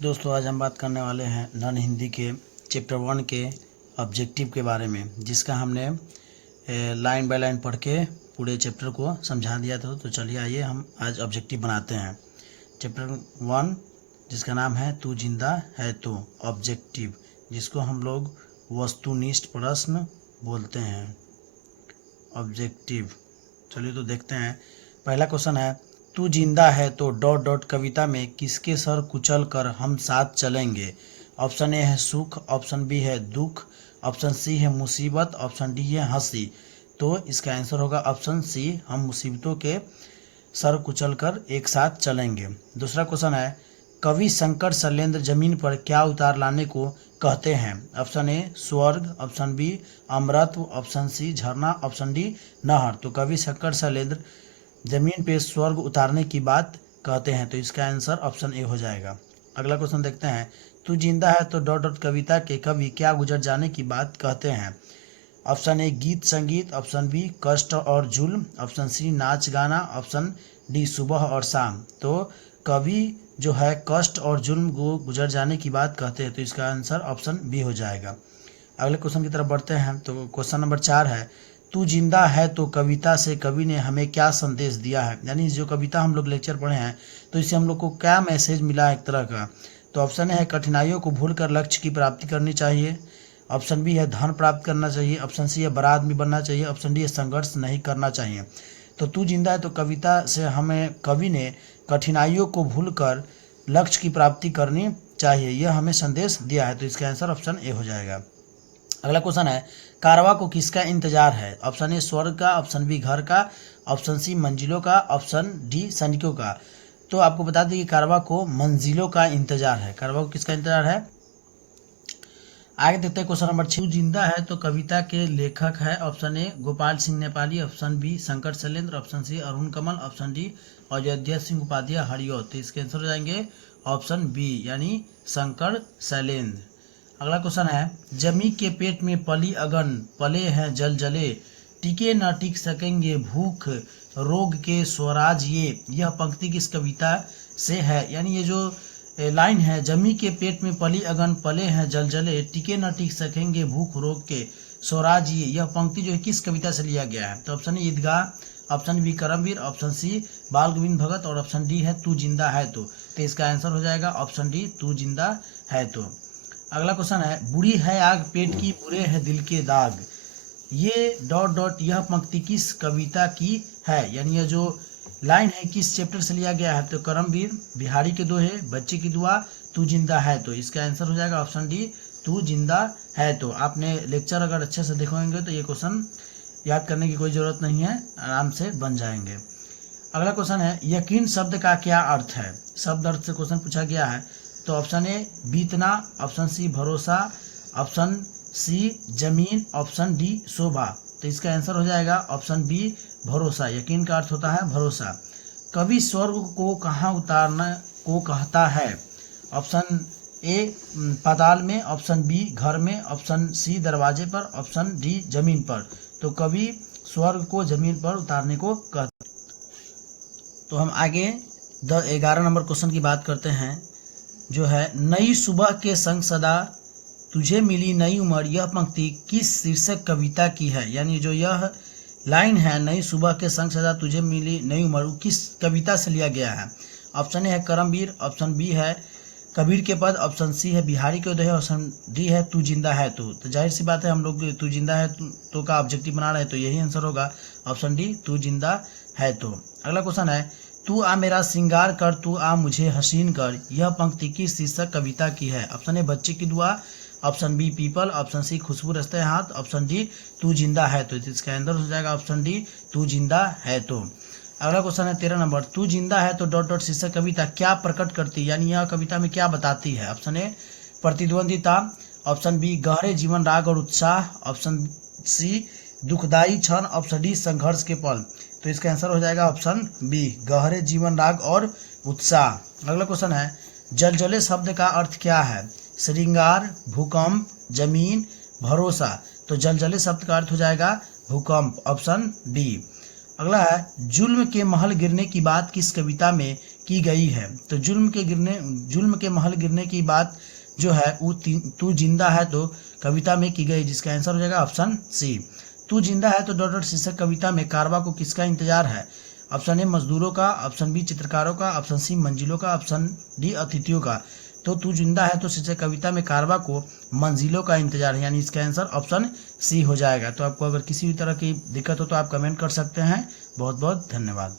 दोस्तों आज हम बात करने वाले हैं नॉन हिंदी के चैप्टर 1 के ऑब्जेक्टिव के बारे में, जिसका हमने लाइन बाय लाइन पढ़ के पूरे चैप्टर को समझा दिया था। तो चलिए आइए हम आज ऑब्जेक्टिव बनाते हैं। चैप्टर 1 जिसका नाम है तू जिंदा है तो ऑब्जेक्टिव, जिसको हम लोग वस्तुनिष्ठ प्रश्न बोलते हैं। ऑब्जेक्टिव चलिए तो देखते हैं। पहला क्वेश्चन है, तू जिंदा है तो डॉट डॉट कविता में किसके सर कुचल कर हम साथ चलेंगे। ऑप्शन ए है सुख, ऑप्शन बी है दुख, ऑप्शन सी है मुसीबत, ऑप्शन डी है हंसी। तो इसका आंसर होगा ऑप्शन सी, हम मुसीबतों के सर कुचल कर एक साथ चलेंगे। दूसरा क्वेश्चन है, कवि शंकर शैलेंद्र जमीन पर क्या उतार लाने को कहते हैं। ऑप्शन ए स्वर्ग, ऑप्शन बी अमृत, ऑप्शन सी झरना, ऑप्शन डी नहर। तो कवि शंकर शैलेंद्र जमीन पे स्वर्ग उतारने की बात कहते हैं, तो इसका आंसर ऑप्शन ए हो जाएगा। अगला क्वेश्चन देखते हैं, तू जिंदा है तो डॉट डॉट कविता के कवि क्या गुजर जाने की बात कहते हैं। ऑप्शन ए गीत संगीत, ऑप्शन बी कष्ट और जुल्म, ऑप्शन सी नाच गाना, ऑप्शन डी सुबह और शाम। तो कवि जो है कष्ट और जुल्म को गुजर जाने की बात कहते हैं, तो इसका आंसर ऑप्शन बी हो जाएगा। अगले क्वेश्चन की तरफ बढ़ते हैं। तो क्वेश्चन नंबर 4 है, तू जिंदा है तो कविता से कवि ने हमें क्या संदेश दिया है। यानी जो कविता हम लोग लेक्चर पढ़े हैं तो इससे हम लोग को क्या मैसेज मिला है एक तरह का। तो ऑप्शन है कठिनाइयों को भूलकर लक्ष्य की प्राप्ति करनी चाहिए, ऑप्शन बी है धन प्राप्त करना चाहिए, ऑप्शन सी है बड़ा आदमी बनना चाहिए, ऑप्शन डी है संघर्ष नहीं करना चाहिए। तो तू जिंदा है तो कविता से हमें कवि ने कठिनाइयों को भूलकर लक्ष्य की प्राप्ति करनी चाहिए, यह हमें संदेश दिया है, तो इसका आंसर ऑप्शन ए हो जाएगा। अगला क्वेश्चन है, कारवां को किसका इंतजार है। ऑप्शन ए स्वर्ग का, ऑप्शन बी घर का, ऑप्शन सी मंजिलों का, ऑप्शन डी सैनिकों का। तो आपको बता दें कि कारवां को मंजिलों का इंतजार है। कारवां को किसका इंतजार है। आगे देखते हैं क्वेश्चन नंबर 6, जिंदा है तो कविता के लेखक है। Option A Gopal Singh Nepali, option B Shankar Shailendra, option C Arun Kamal, option D Ayodhya Singh Upadhyay Hariaudh. तो इसके आंसर हो जाएंगे ऑप्शन बी यानी शंकर शैलेंद्र। अगला क्वेश्चन है, जमी के पेट में पली अगन, पले हैं जल जले, टिके न टिक सकेंगे भूख रोग के स्वराज ये। यह पंक्ति किस कविता से है। यानी ये जो लाइन है, जमी के पेट में पली अगन, पले हैं जल जले, टिके न टिक सकेंगे भूख रोग के स्वराज ये, यह पंक्ति जो है किस कविता से लिया गया है। तो option A Idgah, option B Karamveer, option C Bal Gobind भगत और ऑप्शन डी है तू जिंदा है तो इसका आंसर हो जाएगा ऑप्शन डी तू जिंदा है तो। अगला क्वेश्चन है, बुरी है आग पेट की बुरे है दिल के दाग, ये डॉट डॉट यह पंक्ति किस कविता की है। यानी यह जो लाइन है किस चैप्टर से लिया गया है। तो करमवीर, बिहारी के दोहे, बच्चे की दुआ, तू जिंदा है तो इसका आंसर हो जाएगा ऑप्शन डी तू जिंदा है तो। आपने लेक्चर अगर अच्छे से देखोगे तो ये क्वेश्चन याद करने की कोई ज़रूरत नहीं है, आराम से बन जाएंगे। अगला क्वेश्चन है, यकीन शब्द का क्या अर्थ है। शब्द अर्थ से क्वेश्चन पूछा गया है। तो ऑप्शन ए बीतना, ऑप्शन सी भरोसा, ऑप्शन सी जमीन, ऑप्शन डी शोभा। तो इसका आंसर हो जाएगा ऑप्शन बी भरोसा। यकीन का अर्थ होता है भरोसा। कवि स्वर्ग को कहाँ उतारने को कहता है। ऑप्शन ए पाताल में, ऑप्शन बी घर में, ऑप्शन सी दरवाजे पर, ऑप्शन डी जमीन पर। तो कवि स्वर्ग को जमीन पर उतारने को कहता है। तो हम आगे 11 नंबर क्वेश्चन की बात करते हैं, जो है नई सुबह के संग सदा तुझे मिली नई उम्र, यह पंक्ति किस शीर्षक कविता की है। यानी जो यह लाइन है, नई सुबह के संग सदा तुझे मिली नई उम्र, वो किस कविता से लिया गया है। ऑप्शन ए है करमवीर, ऑप्शन बी है कबीर के पद, ऑप्शन सी है बिहारी के दोहे, ऑप्शन डी है तू जिंदा है तो जाहिर सी बात है हम लोग तू जिंदा है तो का ऑब्जेक्टिव बना रहे हैं, तो यही आंसर होगा ऑप्शन डी तू जिंदा है तो। अगला क्वेश्चन है, तू आ मेरा श्रृंगार कर, तू आ मुझे हसीन कर, यह पंक्ति किस शीर्षक कविता की है। ऑप्शन ए बच्चे की दुआ, ऑप्शन बी पीपल, ऑप्शन सी खुशबू रस्ते हाथ, ऑप्शन डी तू जिंदा है तो इसका आंसर हो जाएगा ऑप्शन डी तू जिंदा है तो। अगला क्वेश्चन है 13 नंबर, तू जिंदा है तो डॉट डॉट शीर्षक कविता क्या प्रकट करती है। यानी यह कविता में क्या बताती है। ऑप्शन ए प्रतिद्वंदिता, ऑप्शन बी गहरे जीवन राग और उत्साह, ऑप्शन सी दुखदायी क्षण, ऑप्शन डी संघर्ष के पल। तो इसका आंसर हो जाएगा ऑप्शन बी गहरे जीवन राग और उत्साह। अगला क्वेश्चन है, जलजले शब्द का अर्थ क्या है। श्रृंगार, भूकंप, जमीन, भरोसा। तो जलजले शब्द का अर्थ हो जाएगा भूकंप, ऑप्शन बी। अगला है, जुल्म के महल गिरने की बात किस कविता में की गई है। तो जुल्म के महल गिरने की बात जो है वो तू जिंदा है तो कविता में की गई, जिसका आंसर हो जाएगा ऑप्शन सी। तू जिंदा है तो डॉट डॉट शीर्षक कविता में कारवा को किसका इंतजार है? ऑप्शन ए मजदूरों का, ऑप्शन बी चित्रकारों का, ऑप्शन सी मंजिलों का, ऑप्शन डी अतिथियों का। तो तू जिंदा है तो शीर्षक कविता में कारवा को मंजिलों का इंतजार है, यानी इसका आंसर ऑप्शन सी हो जाएगा। तो आपको अगर किसी भी तरह की दिक्कत हो तो आप कमेंट कर सकते हैं। बहुत बहुत धन्यवाद।